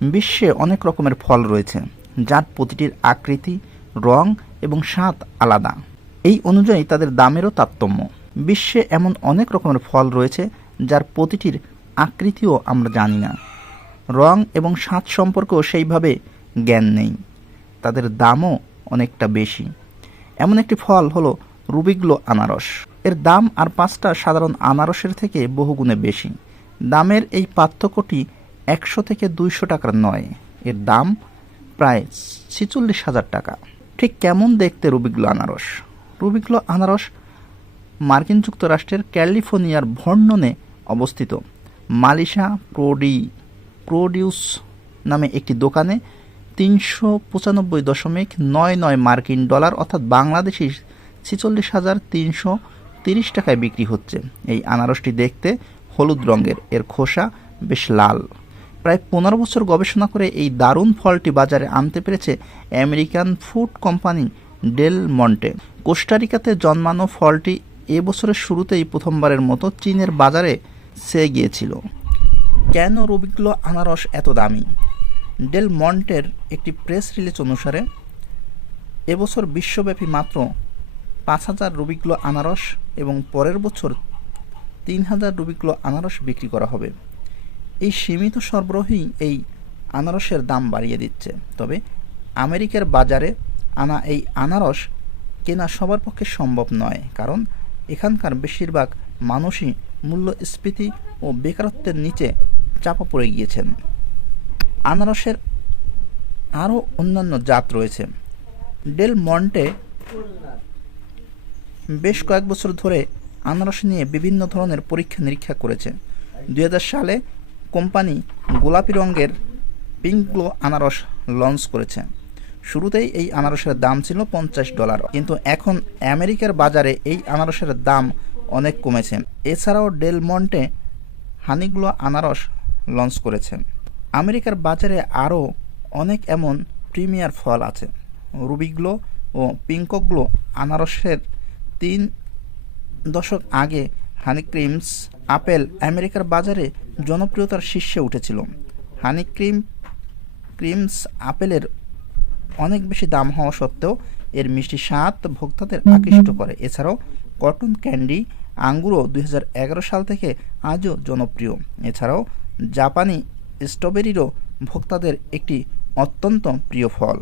বিশ্বে অনেক রকমের ফল রয়েছে, যার প্রতিটির আকৃতি, রং এবং স্বাদ আলাদা। এই অনুযায়ী তাদের দামেরও তারতম্য। বিশ্বে এমন অনেক রকমের ফল রয়েছে, যার প্রতিটির আকৃতিও আমরা জানি না। রং এবং স্বাদ সম্পর্কেও সেইভাবে জ্ঞান নেই। তাদের দামও অনেকটা বেশি। এমন একটি ফল হলো রুবিগ্লো আনারস। এর দাম আর পাঁচটা সাধারণ আনারসের থেকে বহুগুণে বেশি। দামের এই পার্থক্যটি একশো থেকে দুইশো টাকার নয়। এর দাম প্রায় ছিচল্লিশ হাজার টাকা। ঠিক কেমন দেখতে রুবিগ্লো আনারস? রুবিগ্লো আনারস মার্কিন যুক্তরাষ্ট্রের ক্যালিফোর্নিয়ার ভর্ননে অবস্থিত। মালিশা প্রোডি, প্রোডিউস নামে একটি দোকানে তিনশো পঁচানব্বই দশমিক নয় নয় মার্কিন ডলার অর্থাৎ বাংলাদেশি ছেচল্লিশ হাজার তিনশো তিরিশ টাকায় বিক্রি হচ্ছে। এই আনারসটি দেখতে হলুদ রঙের। এর খোসা বেশ লাল। প্রায় পনেরো বছর গবেষণা করে এই দারুণ ফলটি বাজারে আনতে পেরেছে American food company Del Monte. কোস্টারিকাতে জন্মানো ফলটি এ বছরের শুরুতেই প্রথমবারের মতো চীনের বাজারে সে গিয়েছিল। কেন রবিগুলো আনারস এত দামি? ডেল মন্টের একটি প্রেস রিলিজ অনুসারে এবছর বিশ্বব্যাপী মাত্র পাঁচ হাজার রুবিগুলো আনারস এবং পরের বছর তিন হাজার রুবিগুলো আনারস বিক্রি করা হবে। এই সীমিত সরবরাহই এই আনারসের দাম বাড়িয়ে দিচ্ছে। তবে আমেরিকার বাজারে আনা এই আনারস কেনা সবার পক্ষে সম্ভব নয়, কারণ এখানকার বেশিরভাগ মানুষই মূল্যস্ফীতি ও বেকারত্বের নিচে চাপা পড়ে গিয়েছেন। আনারসের আরও অন্যান্য জাত রয়েছে। ডেল মন্টে বেশ কয়েক বছর ধরে আনারস নিয়ে বিভিন্ন ধরনের পরীক্ষা নিরীক্ষা করেছে। দু হাজার সালে কোম্পানি গোলাপি রঙের পিঙ্কগ্লো আনারস লঞ্চ করেছে। শুরুতেই এই আনারসের দাম ছিল পঞ্চাশ ডলার। কিন্তু এখন আমেরিকার বাজারে এই আনারসের দাম অনেক কমেছে। এছাড়াও ডেল মন্টে হানিগ্লো আনারস লঞ্চ করেছে। আমেরিকার বাজারে আরও অনেক এমন প্রিমিয়ার ফল আছে। রুবিগ্লো ও পিঙ্কগ্লো আনারসের তিন দশক আগে হানি ক্রিমস, আপেল আমেরিকার বাজারে জনপ্রিয়তার শীর্ষে উঠেছিল। হানি ক্রিম, ক্রিমস আপেলের অনেক বেশি দাম হওয়া সত্ত্বেও এর মিষ্টি স্বাদ ভোক্তাদের আকৃষ্ট করে। এছাড়াও কটন ক্যান্ডি আঙ্গুরও দুই হাজার এগারো সাল থেকে আজও জনপ্রিয়। এছাড়াও জাপানি স্ট্রবেরিরও ভোক্তাদের একটি অত্যন্ত প্রিয় ফল।